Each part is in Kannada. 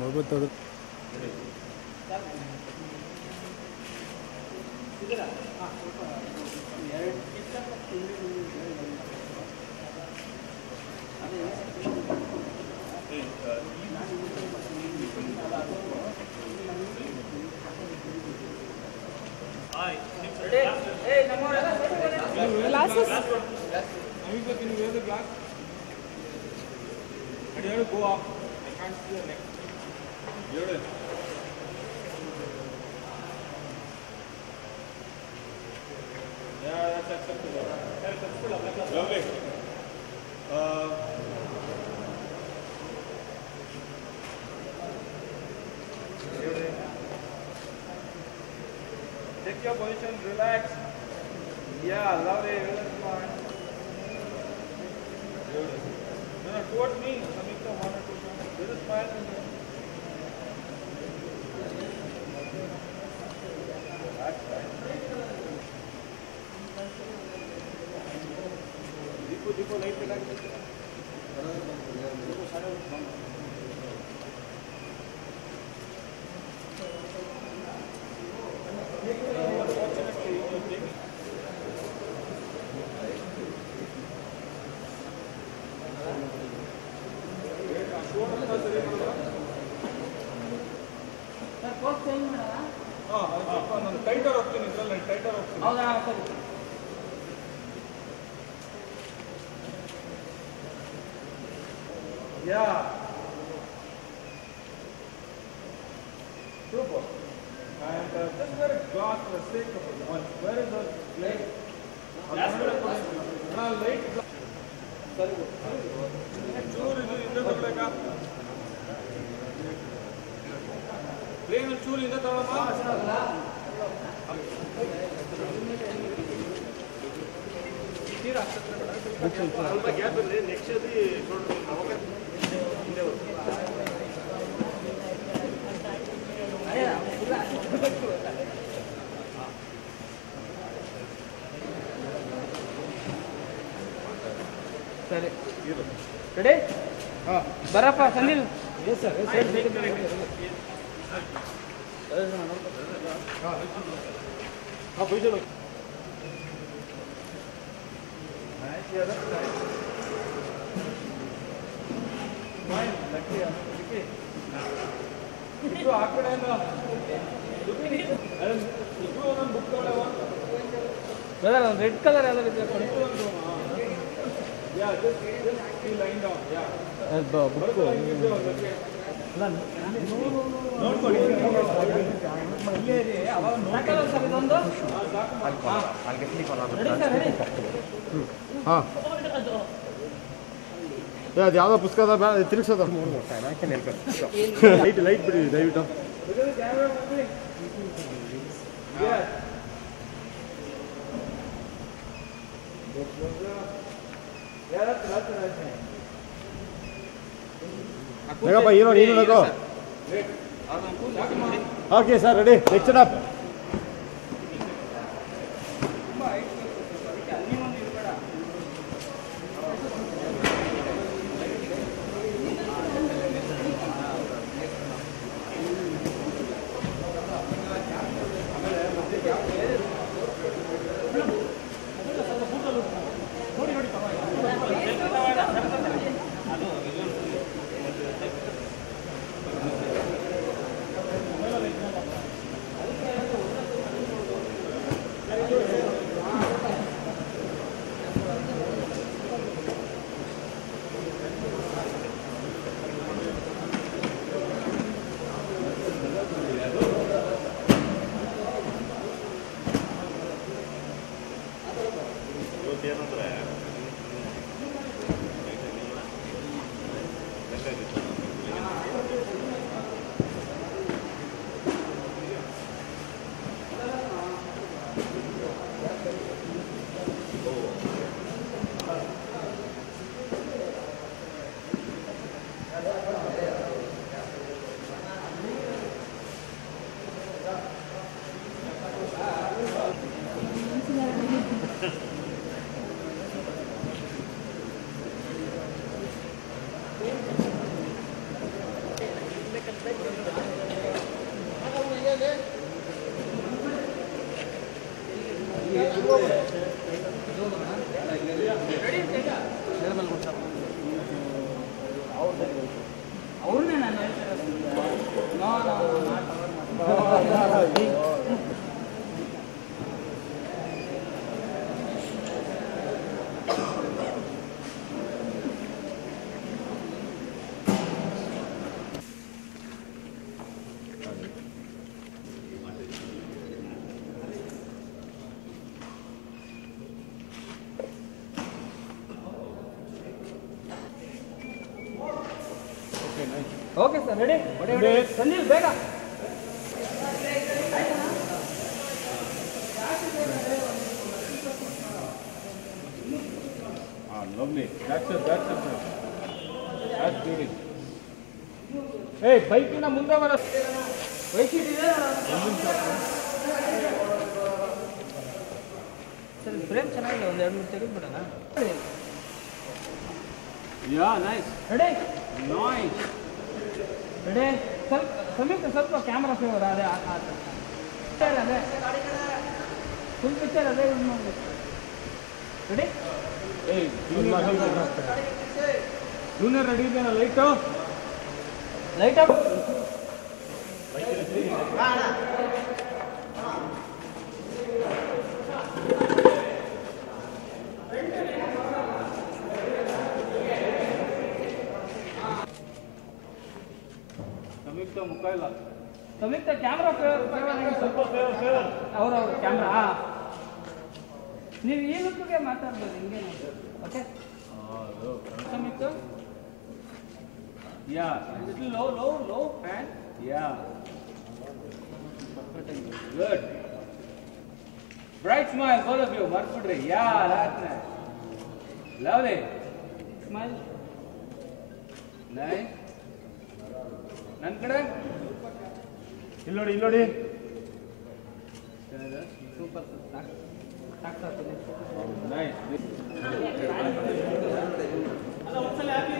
ನೋಡ್ಬೋದು Go up. I can't see your neck. Yeah, that's acceptable. Lovely. Take your position, relax. Yeah, lovely. That's fine. No, towards me. Samyukta, one or two. There's a smile. दीपो लाइट पे लगा ಟೈಟರ್ ಹೋಗ್ತೀನಿ ಇದರಲ್ಲಿ ಟೈಟರ್ ಹೋಗ್ತೀನಿ ಹೌದಾ ಸರಿ Yeah. Super. And just wear a glass for the sake of it. Where is the light? Light. Churu inda tagoleka. Plane churu inda tagolama. ಸ್ವಲ್ಪ ಗ್ಯಾಪ್ ಇರಲಿ ನೆಕ್ಸ್ಟ್ ಅದು ಅವಾಗ ಸರಿ ರೆಡಿ ಹಾಂ ಬರಪ್ಪ ಸಂದಿಲ್ ಎಸ್ ಸರ್ ಹಾಂ ಬೈಜಲು ಆ ಕಡೆ ಬುಕ್ ರೆಡ್ ಕಲರ್ ಅದು ಯಾವುದೋ ಪುಸ್ತಕದ ತಿರುಗಿಸೋದು ಲೈಟ್ ಲೈಟ್ ಬಿಡಿ ದಯವಿಟ್ಟು. ನಗಪ್ಪ ಹೀರೋ ನೀನು ನಗೋ. Okay sir ready next up. Okay sir ready Sanjeev ಬೇಗ. lovely. That's it, that's it, sir. That's beauty. Hey, ಬೈಕಿನ ಮುಂದೆ ಬರ. ಬೈಕ್ ಇದೆ ಸರ್ ಫ್ರೇಮ್ ಚೆನ್ನಾಗಿದೆ, ಒಂದು 2-3 ತೆಗೆದ್ಬಿಡೋಣ. Yeah nice ready nice ready. ಸ್ವಲ್ಪ ಕ್ಯಾಮ್ರಾ ಫೇವರ್ ಅದೇ ಅದೇ ಫುಲ್ ಪಿಕ್ಚರ್ ಅದೇ ಯೂಸ್ ಮಾಡಬೇಕು. ರೆಡಿ ಜೂನಿಯರ್ ರೆಡಿ ಇದೆಯಾ? Light light up. ಸಂಯುಕ್ತ ಮುಖ ಇಲ್ಲ. ಸಂಯುಕ್ತ ಕ್ಯಾಮ್ರಾ ಫೇವರ್ ಸ್ವಲ್ಪ ಫೇವರ್ ಅವ್ರವ್ರ ಕ್ಯಾಮ್ರಾ. ನೀವು ಈ ಲುಕ್ಗೆ ಮಾತಾಡ್ಬೋದು ಹಿಂಗೆ. Okay Samyuktha yeah low fan. Yeah Good. Bright smile, both of you. Marpudri. Yeah, that's nice. Lovely. Smile. Nice. Nan kade. ಇಲ್ಲೋಡಿ ಇಲ್ಲೋಡಿ. Super. Tak. Nice. ಒಂದ್ಸಲ ಹಾಕಿ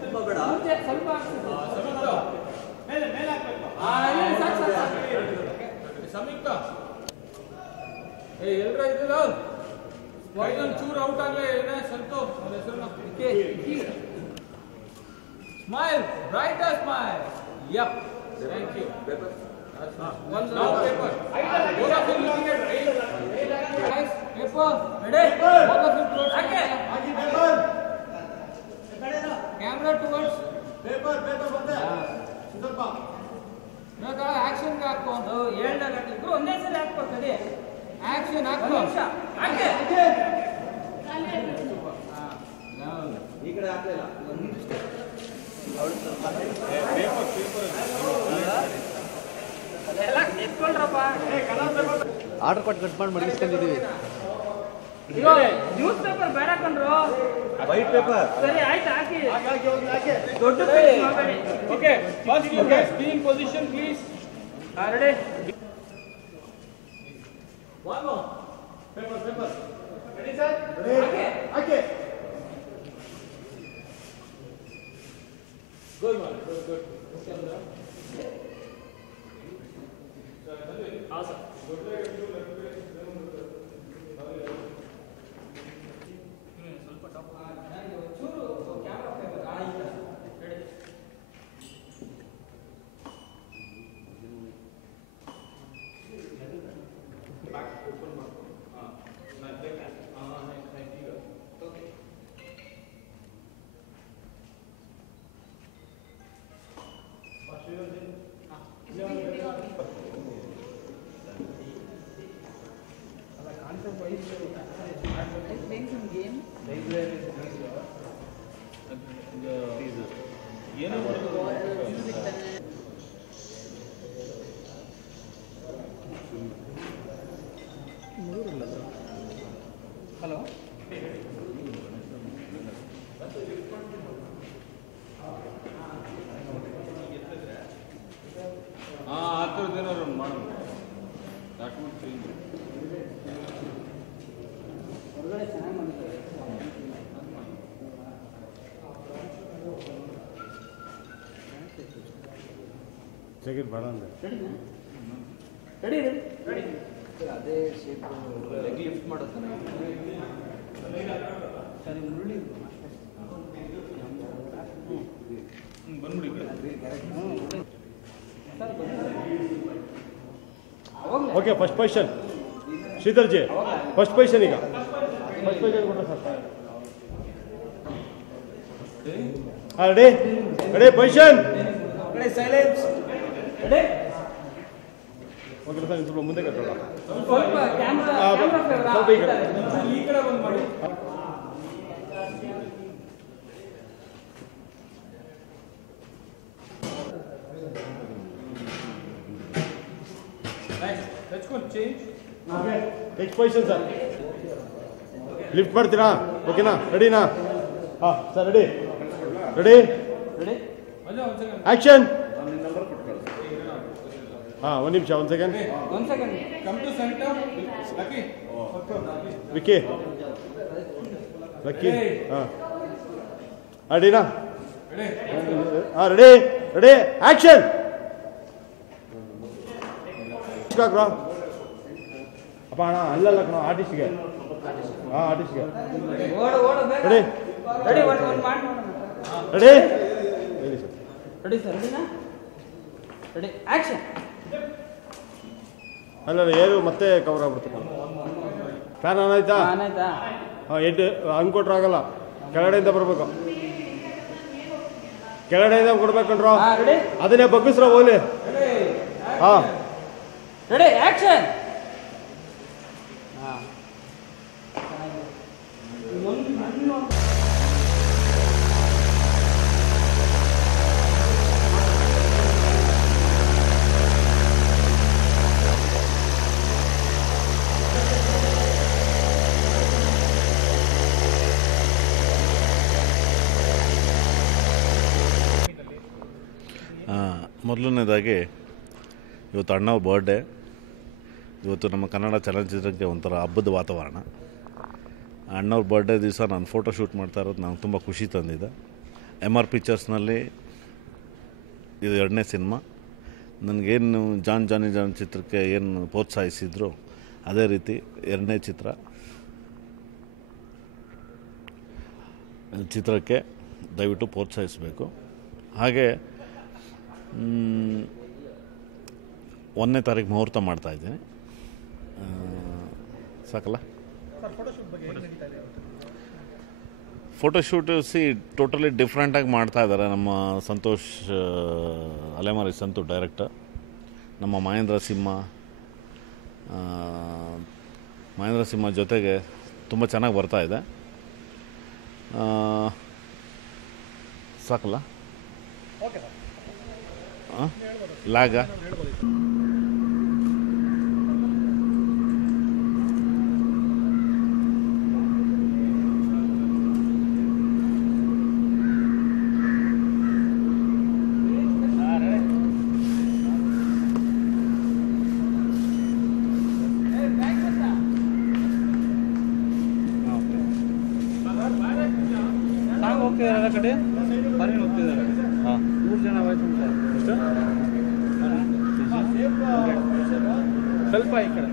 ಸ್ವಲ್ಪ ಬೇಡ, ಸ್ವಲ್ಪ ಮೇಲೆ ಹಾಕ್ಬೇಕು. ಸಂಯುಕ್ತ ಎಲ್ರ ಇದ್ದಿಲ್ಲ ಒಂದೊಂದು ಚೂರು ಔಟ್ ಆಗಲೇ ಏನೇ ಸ್ವಲ್ಪ ಹೆಸರನ್ನ smile brighter smile. Yup thank you. one paper. Both of you looking at guys, paper ready. Both of you close. Camera towards paper ಬಂದೆ ಸ್ವಲ್ಪ ಇವಾಗ ಆಕ್ಷನ್ ಗೆ ಹಾಕೋ. ಹೇಳ್ದಾಗ ಒಂದೇ ಸಲ ಹಾಕ್ಬೇಕು. ಅದೇ ಆಕ್ಷನ್ ಹಾಕೋ. ನಿಮಿಷ ಹಾಗೆ. ಆರ್ಡರ್ ಕೊಟ್ಟು ಕಟ್ ಮಾಡಿ ಮಡಗಿಸ್ಕೊಂಡಿದ್ದೀವಿ. ನ್ಯೂಸ್ ಪೇಪರ್ ಬೇಡ ಕಂಡ್ರು, ವೈಟ್ ಪೇಪರ್ ಸರಿ ಆಯ್ತು ಹಾಕಿ. ದೊಡ್ಡ ಪೇಜ್ ಮಾಡಿ. Okay, first you guys be in position please. Ready. One more paper ready sir. Okay good man, good. ಹಾಂ ಸರ್. ಹಲೋ, ಆ ಥರದ್ದು ಏನಾದ್ರು ಮಾಡೋಣ. ಡಾಕ್ಯುಮೆಂಟ್ ಚೇಂಜ್ ಹೊರಗಡೆ ಚೆನ್ನಾಗಿ ಮಾಡ್ತಾರೆ. ಜಗತ್ ಬೇಡ ಅಂದ್ರೆ ರೆಡಿ ರೆಡಿ ರೆಡಿ. ಅದೇ ಶೇಪ್ ಲೆಗ್ ಲಿಫ್ಟ್ ಮಾಡೋದು ಸರಿ ಮುರುಳಿ ಬಂದ್ಬಿಡಿ ಈ ಕಡೆ. Okay, first position Shridhar ji, first position. ಈಗ ಫಸ್ಟ್ ಪೊಸಿಷನ್ ಕೊಡ್ರಿ sir. Ready ready position. Silence. Ready. Okay sir, ಸ್ವಲ್ಪ ಮುಂದೆ ಕಟ್ಟೋಣ. ಸ್ವಲ್ಪ ಕ್ಯಾಮ್ರಾ ಸ್ವಲ್ಪ ಈ ಕಡೆ. ಈ ಕಡೆ ಬಂದು ಮಾಡಿ. Nice, let's go change. Next position sir. Lift ಮಾಡ್ತೀರಾ? ಓಕೆನಾ? ರೆಡಿನಾ? ಹಾಂ ಸರ್, ರೆಡಿ ರೆಡಿ ರೆಡಿ. ಒಂದು ಸೆಕೆಂಡ್. ಆ್ಯಕ್ಷನ್. ಹಾಂ, ಒಂದು ನಿಮಿಷ, ಒಂದು ಸೆಕೆಂಡ್. ಒಂದು second. Come to centre. Lucky. Vicky, Lucky. ಹಾಂ, ರೆಡಿನಾ? ರೆಡಿ. ಹಾಂ, ರೆಡಿ ರೆಡಿ ಆ್ಯಕ್ಷನ್. ಹಾಕ್ರೋ ಅಪ್ಪ. ಅಣ್ಣ ಅಲ್ಲಲ್ಲ ಕಣ, ಆರ್ಟಿಸ್ಟ್ಗೆ. ಹಾಂ, ಆರ್ಟಿಸ್ಟ್ಗೆ. ಓಡು ಓಡು ಬೇಗ. Ready ready. ಒಂದು ಮಾಡಿ ನೋಡೋಣ. ರೆಡಿ ಹೇಳಿ ಸರ್. Ready sir. ರೆಡಿನಾ? Ready action. ಅಲ್ಲ ಏನು ಮತ್ತೆ ಕವರ್ ಆಗ್ಬಿಡ್ತಾರೆ. ಫ್ಯಾನ್ ಆನ್ ಆಯ್ತಾ? ಆಯ್ತಾ? ಹಾಂ, ಎಡ್ಡು ಹಂಗೆ ಕೊಟ್ರೆ ಆಗಲ್ಲ, ಕೆಳಗಡೆಯಿಂದ ಬರಬೇಕು. ಕೆಳಗಡೆಯಿಂದ ಕೊಡ್ಬೇಕಂಡ್ರೋ. ಹಾಂ ರೆಡಿ. ಅದನ್ನೇ ಬಗ್ಗಿಸ್ರೋ ಹೋಗ್ಲಿ. ಹಾಂ ರೆಡಿ ಆಕ್ಷನ್. ಹಾಂ, ಮೊದಲನೇದಾಗಿ ಇವತ್ತು ಅಣ್ಣವ್ರ ಬರ್ಡೇ. ಇವತ್ತು ನಮ್ಮ ಕನ್ನಡ ಚಲನಚಿತ್ರಕ್ಕೆ ಒಂಥರ ಹಬ್ಬದ ವಾತಾವರಣ. ಅಣ್ಣವ್ರ ಬರ್ಡೇ ದಿವಸ ನಾನು ಫೋಟೋ ಶೂಟ್ ಮಾಡ್ತಾ ಇರೋದು ನನಗೆ ತುಂಬ ಖುಷಿ ತಂದಿದೆ. MR ಪಿಕ್ಚರ್ಸ್ನಲ್ಲಿ ಇದು 2ನೇ ಸಿನಿಮಾ. ನನಗೇನು ಜಾನಿ ಚಿತ್ರಕ್ಕೆ ಏನು ಪ್ರೋತ್ಸಾಹಿಸಿದ್ರು ಅದೇ ರೀತಿ 2ನೇ ಚಿತ್ರಕ್ಕೆ ದಯವಿಟ್ಟು ಪ್ರೋತ್ಸಾಹಿಸಬೇಕು. ಹಾಗೆ 1ನೇ ತಾರೀಕು ಮುಹೂರ್ತ ಮಾಡ್ತಾಯಿದ್ದೀನಿ. ಸಾಕಲ್ಲ? ಫೋಟೋಶೂಟ್ ಟೋಟಲಿ ಡಿಫ್ರೆಂಟಾಗಿ ಮಾಡ್ತಾ ಇದ್ದಾರೆ ನಮ್ಮ ಸಂತೋಷ್ ಅಲೆಮಾರಿ ಸಂತು ಡೈರೆಕ್ಟರ್. ನಮ್ಮ ಮಹೇಂದ್ರ ಸಿಂಹ ಜೊತೆಗೆ ತುಂಬ ಚೆನ್ನಾಗಿ ಬರ್ತಾಯಿದೆ. ಸಾಕಲ್ಲ ಲಾಗ ಸಾಂಗ್ ಹೋಗ್ತಿದಾರಲ್ಲ ಕಡೆ ಫಾರಿನ್ ಹೋಗ್ತಿದ್ದಾರೆ. ಹಾಂ 3 ಜನ ಆಯ್ತು ಅಂತ. ಎಷ್ಟು ಸ್ವಲ್ಪ ಈ ಕಡೆ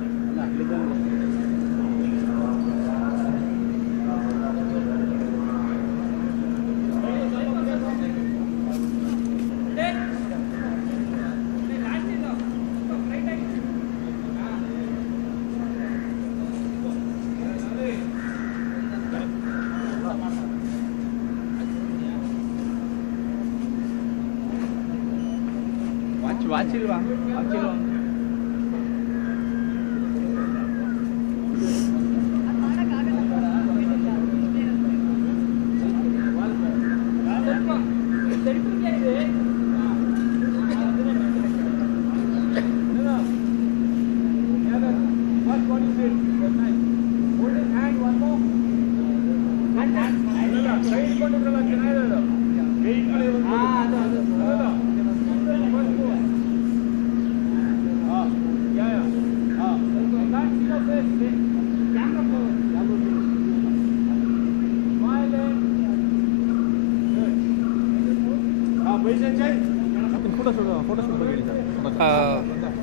ವಾಚ್ ಇಲ್ವಾ? ವಾಚ್ ಇಲ್ವಾ?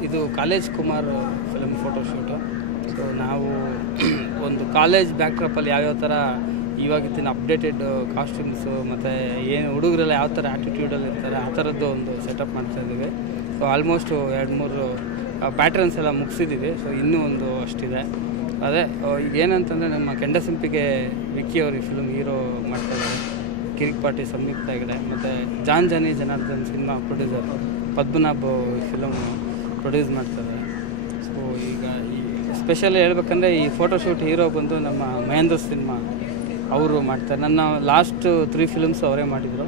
ಇದು college Kumar film photoshoot. So ನಾವು ಒಂದು ಕಾಲೇಜ್ ಬ್ಯಾಕ್ಡ್ರಾಪಲ್ಲಿ ಯಾವ್ಯಾವ ಥರ ಇವಾಗಿನ ಅಪ್ಡೇಟೆಡ್ ಕಾಸ್ಟ್ಯೂಮ್ಸು ಮತ್ತು ಏನು ಹುಡುಗರೆಲ್ಲ ಯಾವ ಥರ ಆ್ಯಟಿಟ್ಯೂಡಲ್ಲಿ ಇರ್ತಾರೆ ಆ ಥರದ್ದು ಒಂದು ಸೆಟಪ್ ಮಾಡ್ತಾಯಿದ್ದೀವಿ. ಸೊ ಆಲ್ಮೋಸ್ಟು 2-3 ಪ್ಯಾಟ್ರನ್ಸ್ ಎಲ್ಲ ಮುಗಿಸಿದ್ದೀವಿ. ಸೊ ಇನ್ನೂ ಒಂದು ಅಷ್ಟಿದೆ. ಅದೇ ಈಗ ಏನಂತಂದರೆ ನಮ್ಮ ಕೆಂಡಸಿಂಪಿಗೆ ವಿಕ್ಕಿ ಅವರು ಈ ಫಿಲ್ಮ್ ಹೀರೋ ಮಾಡ್ತಾಯಿದ್ದಾರೆ. ಕಿರಿಕ್ ಪಾಟಿ ಸಂಯುಕ್ತ ಹೆಗಡೆ ಮತ್ತು Johnny Janardhan cinema producer Padmanabh film produce ಮಾಡ್ತಾರೆ. ಸೊ ಈಗ ಈ ಸ್ಪೆಷಲ್ ಹೇಳ್ಬೇಕಂದ್ರೆ ಈ ಫೋಟೋಶೂಟ್ ಹೀರೋ ಬಂದು ನಮ್ಮ ಮಹೇಂದ್ರ ಸಿನಿಮಾ ಅವರು ಮಾಡ್ತಾರೆ. ನನ್ನ ಲಾಸ್ಟ್ 3 ಫಿಲಮ್ಸ್ ಅವರೇ ಮಾಡಿದರು.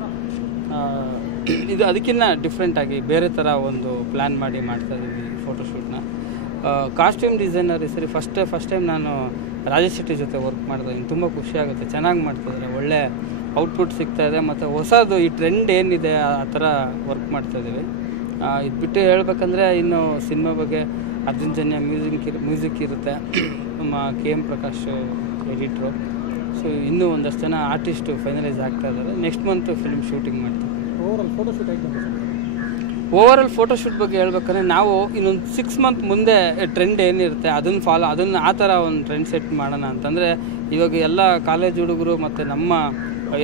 ಇದು ಅದಕ್ಕಿಂತ ಡಿಫ್ರೆಂಟಾಗಿ ಬೇರೆ ಥರ ಒಂದು ಪ್ಲ್ಯಾನ್ ಮಾಡಿ ಮಾಡ್ತಾಯಿದ್ದೀವಿ ಫೋಟೋಶೂಟ್ನ. ಕಾಸ್ಟ್ಯೂಮ್ ಡಿಸೈನರ್ ಈ ಸರಿ ಫಸ್ಟ್ ಟೈಮ್ ನಾನು ರಾಜೇಶ್ ಶೆಟ್ಟಿ ಜೊತೆ ವರ್ಕ್ ಮಾಡ್ತಾಯಿದ್ದೀನಿ. ತುಂಬ ಖುಷಿಯಾಗುತ್ತೆ. ಚೆನ್ನಾಗಿ ಮಾಡ್ತಾಯಿದ್ದಾರೆ. ಒಳ್ಳೆ ಔಟ್ಪುಟ್ ಸಿಗ್ತಾಯಿದೆ. ಮತ್ತು ಹೊಸದು ಈ ಟ್ರೆಂಡ್ ಏನಿದೆ ಆ ಥರ ವರ್ಕ್ ಮಾಡ್ತಾಯಿದ್ದೀವಿ. ಇದು ಬಿಟ್ಟು ಹೇಳ್ಬೇಕಂದ್ರೆ ಇನ್ನು ಸಿನಿಮಾ ಬಗ್ಗೆ ಅರ್ಜುನ್ ಜನ್ಯ ಮ್ಯೂಸಿಕ್ ಇರುತ್ತೆ. ನಮ್ಮ KM ಪ್ರಕಾಶ್ ಎಡಿಟ್ರು. ಸೊ ಇನ್ನೂ ಒಂದಷ್ಟು ಜನ ಆರ್ಟಿಸ್ಟು ಫೈನಲೈಸ್ ಆಗ್ತಾ ಇದ್ದಾರೆ. ನೆಕ್ಸ್ಟ್ ಮಂತ್ ಫಿಲ್ಮ್ ಶೂಟಿಂಗ್ ಮಾಡ್ತೀವಿ. ಓವರಾಲ್ ಫೋಟೋಶೂಟ್ ಬಗ್ಗೆ ಹೇಳ್ಬೇಕಂದ್ರೆ ನಾವು ಇನ್ನೊಂದು 6 ಮಂತ್ ಮುಂದೆ ಟ್ರೆಂಡ್ ಏನಿರುತ್ತೆ ಅದನ್ನು ಆ ಥರ ಒಂದು ಟ್ರೆಂಡ್ ಸೆಟ್ ಮಾಡೋಣ ಅಂತಂದರೆ ಇವಾಗ ಎಲ್ಲ ಕಾಲೇಜ್ ಹುಡುಗರು ಮತ್ತು ನಮ್ಮ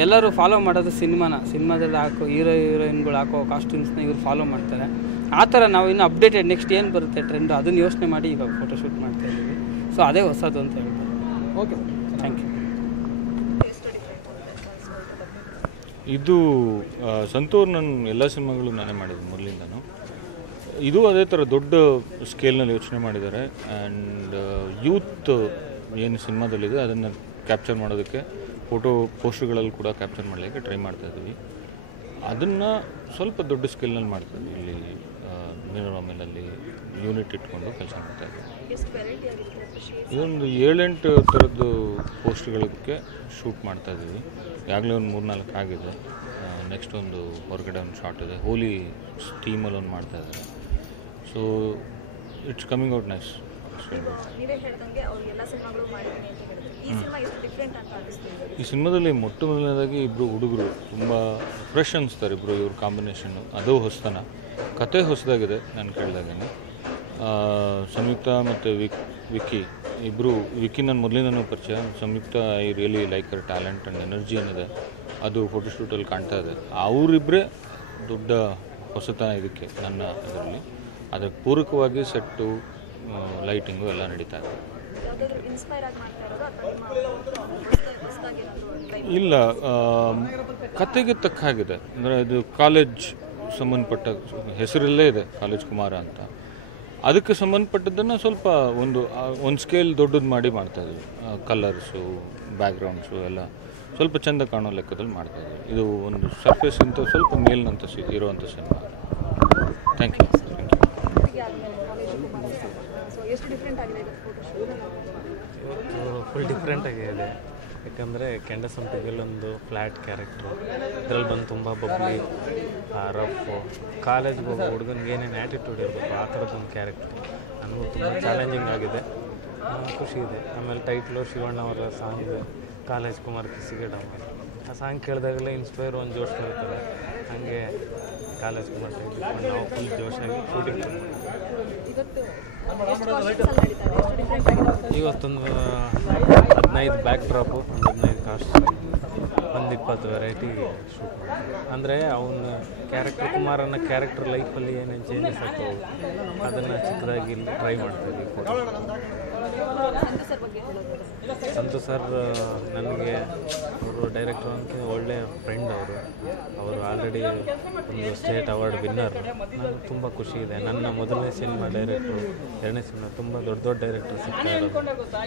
ಎಲ್ಲರೂ ಫಾಲೋ ಮಾಡೋದು ಸಿನಿಮಾದಲ್ಲಿ ಹಾಕೋ ಹೀರೋಯಿನ್ಗಳು ಹಾಕೋ ಕಾಸ್ಟ್ಯೂಮ್ಸ್ನ ಇವ್ರು ಫಾಲೋ ಮಾಡ್ತಾರೆ. ಆ ಥರ ನಾವು ಇನ್ನು ಅಪ್ಡೇಟೆಡ್ ನೆಕ್ಸ್ಟ್ ಏನು ಬರುತ್ತೆ ಟ್ರೆಂಡು ಅದನ್ನು ಯೋಚನೆ ಮಾಡಿ ಇವಾಗ ಫೋಟೋಶೂಟ್ ಮಾಡ್ತಾಯಿದ್ದೀವಿ. ಸೊ ಅದೇ ಹೊಸದು ಅಂತ ಹೇಳ್ಬೋದು. Okay, thank you. ಇದು ಸಂತೂರ್ ನನ್ನ ಎಲ್ಲ ಸಿನಿಮಾಗಳು ನಾನೇ ಮಾಡಿದ್ದು ಮೊದಲಿಂದನೂ. ಇದು ಅದೇ ಥರ ದೊಡ್ಡ ಸ್ಕೇಲ್ನಲ್ಲಿ ಯೋಚನೆ ಮಾಡಿದ್ದಾರೆ. ಆ್ಯಂಡ್ ಯೂತ್ ಏನು ಸಿನಿಮಾದಲ್ಲಿದೆ ಅದನ್ನು ಕ್ಯಾಪ್ಚರ್ ಮಾಡೋದಕ್ಕೆ ಪೋಸ್ಟರ್ಗಳಲ್ಲಿ ಕೂಡ ಕ್ಯಾಪ್ಚರ್ ಮಾಡಲಿಕ್ಕೆ ಟ್ರೈ ಮಾಡ್ತಾಯಿದ್ದೀವಿ. ಅದನ್ನು ಸ್ವಲ್ಪ ದೊಡ್ಡ ಸ್ಕೇಲ್ನಲ್ಲಿ ಮಾಡ್ತಾಯಿದ್ವಿ. ಇಲ್ಲಿ ಮಿನೋರಾಮಲ್ಲಿ ಯೂನಿಟ್ ಇಟ್ಕೊಂಡು ಕೆಲಸ ಮಾಡ್ತಾಯಿದ್ವಿ. ಇದೊಂದು 7-8 ಥರದ್ದು ಪೋಸ್ಟ್ಗಳಿಗೆ ಶೂಟ್ ಮಾಡ್ತಾಯಿದ್ದೀವಿ. ಈಗಾಗಲೇ ಒಂದು 3-4 ಆಗಿದೆ. ನೆಕ್ಸ್ಟ್ ಒಂದು ಹೊರಗಡೆ ಒಂದು ಶಾರ್ಟ್ ಇದೆ. ಹೋಲಿ ಥೀಮಲ್ಲಿ ಒಂದು ಮಾಡ್ತಾಯಿದ್ದಾರೆ. So it's coming out nice. ಈ ಸಿನಿಮಾದಲ್ಲಿ ಮೊಟ್ಟ ಮೊದಲನೇದಾಗಿ ಇಬ್ಬರು ಹುಡುಗರು ತುಂಬ ಫ್ರೆಶ್ ಅನಿಸ್ತಾರೆ. ಇವ್ರ ಕಾಂಬಿನೇಷನ್ನು ಅದು ಹೊಸತನ. ಕತೆ ಹೊಸದಾಗಿದೆ ನಾನು ಕೇಳಿದಾಗೇ. ಸಂಯುಕ್ತ ಮತ್ತು ವಿಕ್ಕಿ ಇಬ್ಬರು. ವಿಕ್ಕಿ ನನ್ನ ಮೊದಲಿಂದನೂ ಪರಿಚಯ. ಸಂಯುಕ್ತ ಐ ರಿಯಲಿ ಲೈಕ್ ಅವರ್ ಟ್ಯಾಲೆಂಟ್ ಆ್ಯಂಡ್ ಎನರ್ಜಿ ಏನಿದೆ ಅದು ಫೋಟೋಶೂಟಲ್ಲಿ ಕಾಣ್ತಾ ಇದೆ. ಅವರಿಬ್ಬರೇ ದೊಡ್ಡ ಹೊಸತನ ಇದಕ್ಕೆ ನನ್ನ ಇದರಲ್ಲಿ. ಅದಕ್ಕೆ ಪೂರಕವಾಗಿ ಸೆಟ್ಟು ಲೈಟಿಂಗು ಎಲ್ಲ ನಡೀತಾ ಇದೆ. ಇಲ್ಲ, ಕತೆಗೆ ತಕ್ಕ ಹಾಗಿದೆ. ಅಂದರೆ ಇದು ಕಾಲೇಜ್ ಸಂಬಂಧಪಟ್ಟ ಹೆಸರಲ್ಲೇ ಇದೆ ಕಾಲೇಜ್ ಕುಮಾರ ಅಂತ. ಅದಕ್ಕೆ ಸಂಬಂಧಪಟ್ಟದ್ದನ್ನು ಸ್ವಲ್ಪ ಒಂದು ಸ್ಕೇಲ್ ದೊಡ್ಡದು ಮಾಡಿ ಮಾಡ್ತಾಯಿದ್ವಿ. ಕಲರ್ಸು, ಬ್ಯಾಕ್ಗ್ರೌಂಡ್ಸು ಎಲ್ಲ ಸ್ವಲ್ಪ ಚೆಂದ ಕಾಣೋ ಲೆಕ್ಕದಲ್ಲಿ ಮಾಡ್ತಾ ಇದ್ದಾರೆ. ಇದು ಒಂದು ಸರ್ಫೇಸ್ಗಿಂತ ಸ್ವಲ್ಪ ಮೇಲಿನಂತ ಇರುವಂಥ ಸಿನಿಮಾ. Thank you. ಇವತ್ತು ಫುಲ್ ಡಿಫ್ರೆಂಟ್ ಆಗಿದೆ. ಯಾಕಂದರೆ ಕೆಂಡಸಂಪಿಗೆಲ್ಲ ಒಂದು ಫ್ಲ್ಯಾಟ್ ಕ್ಯಾರೆಕ್ಟ್ರು, ಇದರಲ್ಲಿ ಬಂದು ತುಂಬ ಬಬ್ಲಿ, ರಫು, ಕಾಲೇಜ್ಗೆ ಹೋಗೋ ಹುಡುಗನಿಗೆ ಏನೇನು ಆ್ಯಟಿಟ್ಯೂಡ್ ಇರಬೇಕು ಆ ಥರದ್ದೊಂದು ಕ್ಯಾರೆಕ್ಟ್ರು. ನನಗೂ ತುಂಬ ಚಾಲೆಂಜಿಂಗ್ ಆಗಿದೆ, ಖುಷಿ ಇದೆ. ಆಮೇಲೆ ಟೈಟ್ಲು ಶಿವಣ್ಣ ಅವರ ಸಾಂಗ್ ಕಾಲೇಜ್ ಕುಮಾರ್ ಕಿಸಿಗೇಡಮ್ಮ, ಆ ಸಾಂಗ್ ಕೇಳಿದಾಗಲೇ ಇನ್ಸ್ಪೈರ್ ಒಂದು ಜೋಶ್ ಬರ್ತದೆ. ಹಾಗೆ ಕಾಲೇಜ್ ಕುಮಾರ್ ನಾವು ಫುಲ್ ಜೋಶಾಗಿ ಶೂಟಿಂಗ್ ಇವತ್ತೊಂದು 15 ಬ್ಯಾಕ್ ಡ್ರಾಪು, ಒಂದು 15 ಕಾಸ್ಟ್ಯೂಮ್, ಒಂದು 20 ವೆರೈಟಿ ಶೂಟ್ ಮಾಡಿ. ಅಂದರೆ ಅವನ ಕ್ಯಾರೆಕ್ಟರ್, ಕುಮಾರನ ಕ್ಯಾರೆಕ್ಟರ್ ಲೈಫಲ್ಲಿ ಏನೇನು ಚೇಂಜಸ್ ಆಗ್ತವೆ ಅದನ್ನು ಚಿಕ್ಕದಾಗಿ ಇಲ್ಲಿ ಟ್ರೈ ಮಾಡ್ತೀವಿ. ಸಂತು ಸರ್ ನನಗೆ ಅವರು ಡೈರೆಕ್ಟರ್ ಅಂತ ಒಳ್ಳೆಯ ಫ್ರೆಂಡ್. ಅವರು ಆಲ್ರೆಡಿ ಒಂದು ಸ್ಟೇಟ್ ಅವಾರ್ಡ್ ವಿನ್ನರ್. ನನಗೆ ತುಂಬ ಖುಷಿ ಇದೆ. ನನ್ನ ಮೊದಲನೇ ಸಿನಿಮಾ ಡೈರೆಕ್ಟ್ರು, ಎರಡನೇ ಸಿನಿಮಾ ತುಂಬ ದೊಡ್ಡ ದೊಡ್ಡ ಡೈರೆಕ್ಟರ್ ಸಿಗ್ತಾ ಇರೋದು.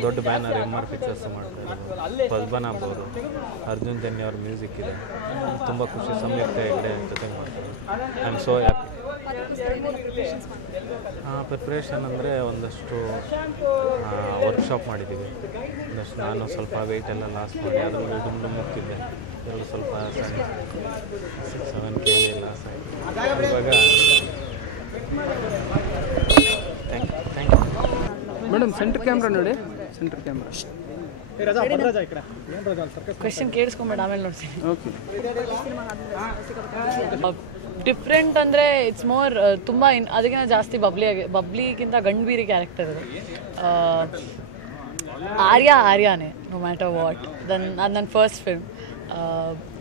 ದೊಡ್ಡ ಬ್ಯಾನರ್ MR ಪಿಕ್ಚರ್ಸ್ ಮಾಡ್ತಾ ಇರೋದು. ಪದ್ಮನಾಭ್ ಅವರು, ಅರ್ಜುನ್ ಜನ್ಯ ಅವ್ರ ಮ್ಯೂಸಿಕ್ ಇದೆ. ತುಂಬ ಖುಷಿ. ಸಂಯುಕ್ತ ಹೆಗ್ಡೆ ಜೊತೆ ಮಾಡ್ತಾರೆ. I am so happy. Preparation ಅಂದರೆ ಒಂದಷ್ಟು ವರ್ಕ್ಶಾಪ್ ಮಾಡಿದ್ದೀವಿ. ಒಂದಷ್ಟು ನಾನು ಸ್ವಲ್ಪ ವೆಯ್ಟೆಲ್ಲ ಲಾಸ್ ಮಾಡಿ ಅದರಲ್ಲಿ ಡುಮ್ ಮುಕ್ತಿದ್ದೆ. ಇದರಲ್ಲಿ ಸ್ವಲ್ಪ 6-7 kg ಲಾಸ್ ಆಯಿತು. ಇವಾಗ thank you madam. Centre camera ನೋಡಿ, ಸೆಂಟ್ರ್ ಕ್ಯಾಮ್ರಾ. ಕ್ವೆಶ್ಚನ್ ಕೇಳಿಸ್ಕೊಂಬೇಡ, ಆಮೇಲೆ ನೋಡ್ತೀನಿ. ಓಕೆ. ಡಿಫ್ರೆಂಟ್ ಅಂದರೆ ಇಟ್ಸ್ ಮೋರ್ ತುಂಬ ಅದಕ್ಕಿಂತ ಜಾಸ್ತಿ ಬಬ್ಲಿಗಿಂತ ಗಂಡ್ಬೀರಿ ಕ್ಯಾರೆಕ್ಟರ್ ಇದು. ಆರ್ಯಾನೇ ನೋ ಮ್ಯಾಟರ್ ವಾಟ್. ಅದು ನನ್ನ ಫಸ್ಟ್ ಫಿಲ್ಮ್.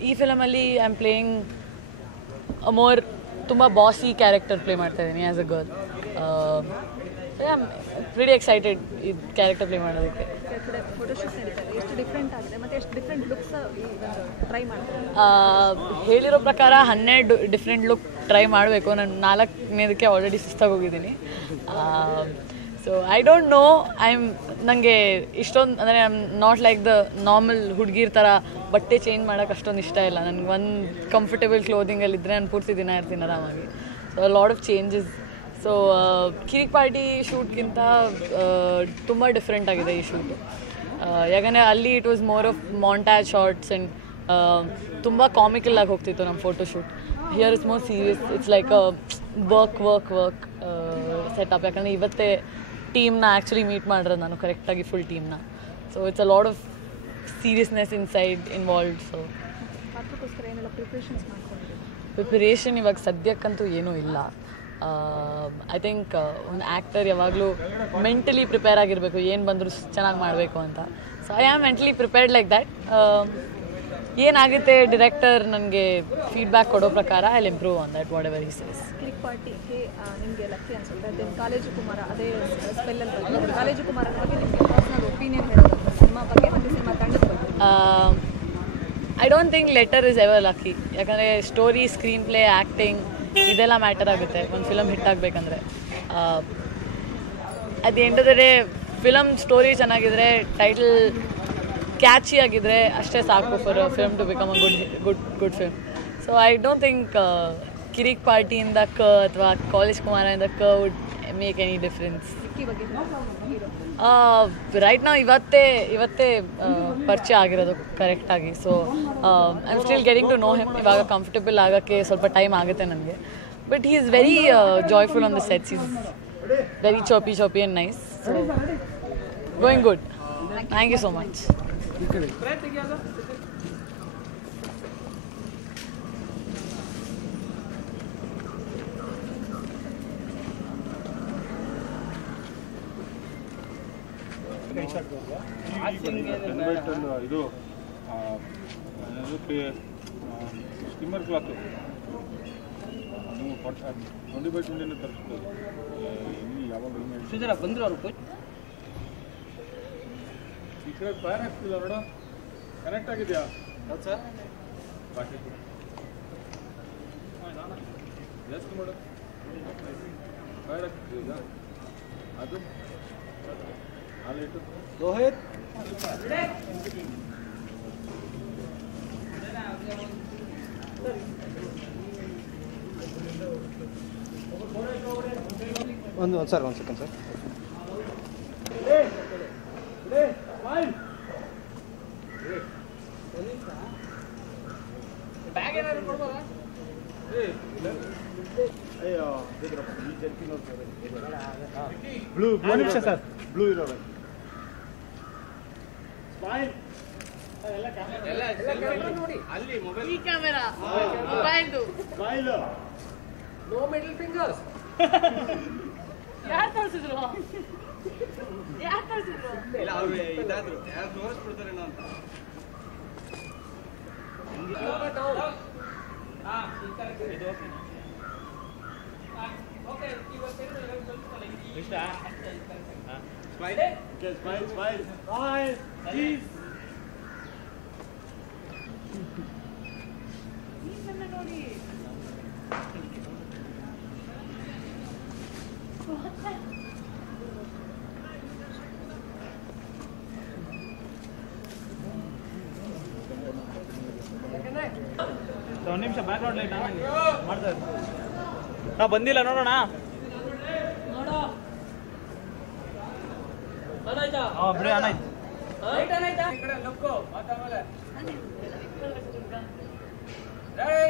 ಈ ಫಿಲಮಲ್ಲಿ ಐ ಆಮ್ ಪ್ಲೇಯಿಂಗ್ ಮೋರ್ ತುಂಬ ಬಾಸಿ ಕ್ಯಾರೆಕ್ಟರ್ ಪ್ಲೇ ಮಾಡ್ತಾ ಇದ್ದೀನಿ as a girl. I am very excited ಈ ಕ್ಯಾರೆಕ್ಟರ್ ಪ್ಲೇ ಮಾಡೋದಕ್ಕೆ. ಹೇಳಿರೋ ಪ್ರಕಾರ 12 ಡಿಫ್ರೆಂಟ್ ಲುಕ್ ಟ್ರೈ ಮಾಡಬೇಕು. ನಾನು 4ನೇದಕ್ಕೆ ಆಲ್ರೆಡಿ ಸುಸ್ತಾಗಿ ಹೋಗಿದ್ದೀನಿ. So I don't know. ನನಗೆ ಇಷ್ಟೊಂದು ಅಂದರೆ I am not like the normal ಹುಡುಗಿರ ಥರ ಬಟ್ಟೆ ಚೇಂಜ್ ಮಾಡೋಕೆ ಅಷ್ಟೊಂದು ಇಷ್ಟ ಇಲ್ಲ. ನನಗೆ ಒಂದು ಕಂಫರ್ಟೇಬಲ್ ಕ್ಲೋದಿಂಗಲ್ಲಿದ್ದರೆ ನಾನು ಪೂರ್ತಿ ದಿನ ಇರ್ತೀನಿ ಆರಾಮಾಗಿ. So lot of changes. So Kirik Party ಶೂಟ್ಗಿಂತ ತುಂಬ ಡಿಫ್ರೆಂಟ್ ಆಗಿದೆ ಈ ಶೂಟು. ಯಾಕಂದರೆ ಅಲ್ಲಿ it was more of montage shots and ತುಂಬ ಕಾಮಿಕಲ್ ಆಗಿ ಹೋಗ್ತಿತ್ತು ನಮ್ಮ photo shoot. Here it's more serious. It's like work setup. ಯಾಕಂದರೆ ಇವತ್ತೇ ಟೀಮ್ನ ಆ್ಯಕ್ಚುಲಿ ಮೀಟ್ ಮಾಡಿರೋದು ನಾನು ಕರೆಕ್ಟಾಗಿ ಫುಲ್ ಟೀಮ್ನ. So it's a lot of seriousness involved. So preparation ಇವಾಗ ಸದ್ಯಕ್ಕಂತೂ ಏನೂ ಇಲ್ಲ. ಐ ಥಿಂಕ್ ಒಂದು ಆ್ಯಕ್ಟರ್ ಯಾವಾಗಲೂ ಮೆಂಟಲಿ ಪ್ರಿಪೇರ್ ಆಗಿರಬೇಕು, ಏನು ಬಂದರೂ ಚೆನ್ನಾಗಿ ಮಾಡಬೇಕು ಅಂತ. So I am mentally prepared like that. ಏನಾಗುತ್ತೆ ಡೈರೆಕ್ಟರ್ ನನಗೆ ಫೀಡ್ಬ್ಯಾಕ್ ಕೊಡೋ ಪ್ರಕಾರ I will improve on that whatever he says. Kirik ಪಾರ್ಟಿಗೆ ನಿಮಗೆ ಲಕ್ಕಿ ಅನ್ಸುತ್ತೆ. ಕಾಲೇಜು ಕುಮಾರ ಅದೇ ಸ್ಪೆಲ್ಲಲ್ಲಿ ಕಾಲೇಜು ಕುಮಾರನ ಬಗ್ಗೆ ನಿಮಗೆ ಪರ್ಸನಲ್ ಒಪಿನಿಯನ್ ಹೇಳೋದು ಸಿನಿಮಾ ಬಗ್ಗೆ ಮತ್ತು ಸಿನಿಮಾ ತಂಡದ ಬಗ್ಗೆ. I don't think letter is ever lucky. ಯಾಕಂದರೆ ಸ್ಟೋರಿ, ಸ್ಕ್ರೀನ್ ಪ್ಲೇ, ಆ್ಯಕ್ಟಿಂಗ್ ಇದೆಲ್ಲ ಮ್ಯಾಟರ್ ಆಗುತ್ತೆ ಒಂದು ಫಿಲಮ್ ಹಿಟ್ ಆಗಬೇಕಂದ್ರೆ. At the end of the day film story ಚೆನ್ನಾಗಿದ್ರೆ, ಟೈಟಲ್ ಕ್ಯಾಚಿ ಆಗಿದ್ರೆ ಅಷ್ಟೇ ಸಾಕು for a film to become a good film. So I don't think Kirik ಪಾರ್ಟಿಯಿಂದ ಅಥವಾ ಕಾಲೇಜ್ ಕುಮಾರದಿಂದ would make any difference. Right ನಾವು ಇವತ್ತೇ ಪರಿಚಯ ಆಗಿರೋದು ಕರೆಕ್ಟಾಗಿ. So I am still getting to know him. ಇವಾಗ ಕಂಫರ್ಟೇಬಲ್ ಆಗೋಕ್ಕೆ ಸ್ವಲ್ಪ ಟೈಮ್ ಆಗುತ್ತೆ ನನಗೆ. But he is very joyful on the sets. Is very choppy and nice. So going good. Thank you so much. ಇದು ಸ್ಟಿಮ್ಮರ್ ಕ್ಲಾತ್ ನೀವು 20/20 ತರಿಸ್ಬೋದು. ಸುಜರ ಬಂದರು ಅವರು ಈ ಕಡೆ ಫೈರ್ ಆಗ್ತಿಲ್ಲ ನೋಡು. ಕನೆಕ್ಟ್ ಆಗಿದೆಯಾ? ಹೌದು ಸರ್. ಬಾಕಿ ಜಾಸ್ತಿ ಮಾಡು. ಫೈರ್ ಆಗ್ತಿದೆಯಾ ಅದು ರೋಹಿತ್ ಒಂದು ಸರ್ ಒಂದು ಸೆಕೆಂಡ್ ಸರ್. ಬ್ಯಾಗ್ ಏನಾದ್ರು ಕೊಡ್ಬೋದಾ? ಬ್ಲೂ ನಿಮಿಷ ಸರ್, ಬ್ಲೂ ಇರೋದು ಈ ಕ್ಯಾಮೆರಾ ಮೊಬೈಲ್ದು ನೋ ಮಿಡಲ್ ಫಿಂಗರ್ಸ್. ಯಾರು ತೋರಿಸಿದ್ರು? ಯಾರು ತೋರಿಸಿದ್ರು? ನೋಡಿ ಒಂದು ನಿಮಿಷ ಬ್ಯಾಕ್ಗ್ರೌಂಡ್ ಲೈಟ್ ಮಾಡ್ತಾ ಇದ್ದೀನಿ. ನಾವು ಬಂದಿಲ್ಲ ನೋಡೋಣ. ಹಾಂ ಬಿಡಿ ಅಣ್ಣ ಆಯ್ತು. ಈ ಕಡೆ ಲುಕ್ಕು ಮಾತಾಡಮೇಲೆ ರೈ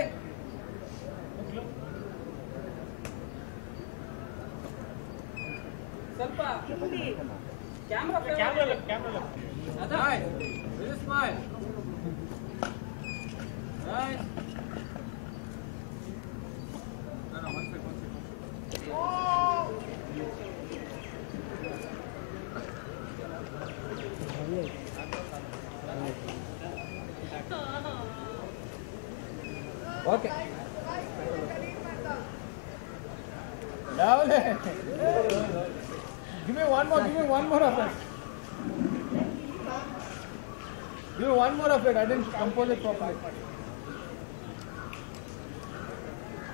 ಸ್ವಲ್ಪ camera Nice. This is smile. Nice. No, one second. Okay. Lovely. Give me one more of it. Give me one more of it. I didn't compose it properly.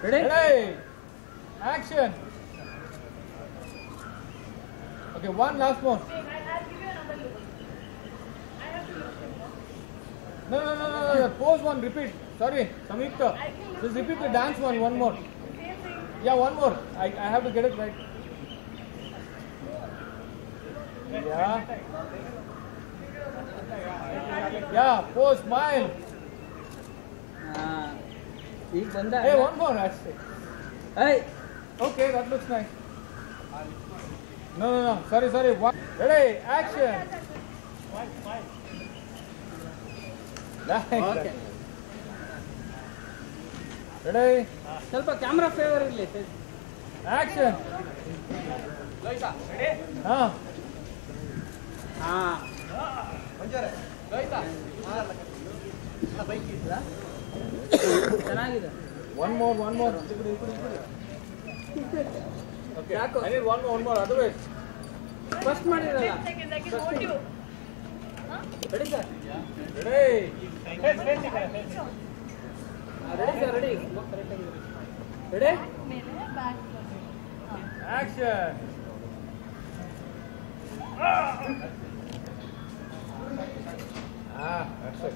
Ready? Action. Okay, one last more. I'll give you another look. I have to look. No. Pose one, repeat. Sorry, Samyukta. Just repeat the dance one more. Same thing. Yeah, one more. I have to get it right. Yeah, pose, smile. Hey, one more actually. Hey. Okay, that looks nice. No. Sorry. One. Ready, action. Nice. Okay. Ready? ಸ್ವಲ್ಪ ಕ್ಯಾಮ್ರಾ ಫೇವರ್ ಇರಲಿ. ಆಕ್ಷನ್. ಲೋಹಿತಾ ರೆಡಿ? ಹಾಂ. ಲೋಹಿತಾ ಬೈಕ್ ಇದ್ರಾ? ಚೆನ್ನಾಗಿದೆ. One more. Okay. I need one more. Otherwise first ಮಾಡಿರಲ್ಲ. Second, I can hold you. Ready sir? Ready? Ready. Ready? ಮೇಲೆ back. Action. That's it.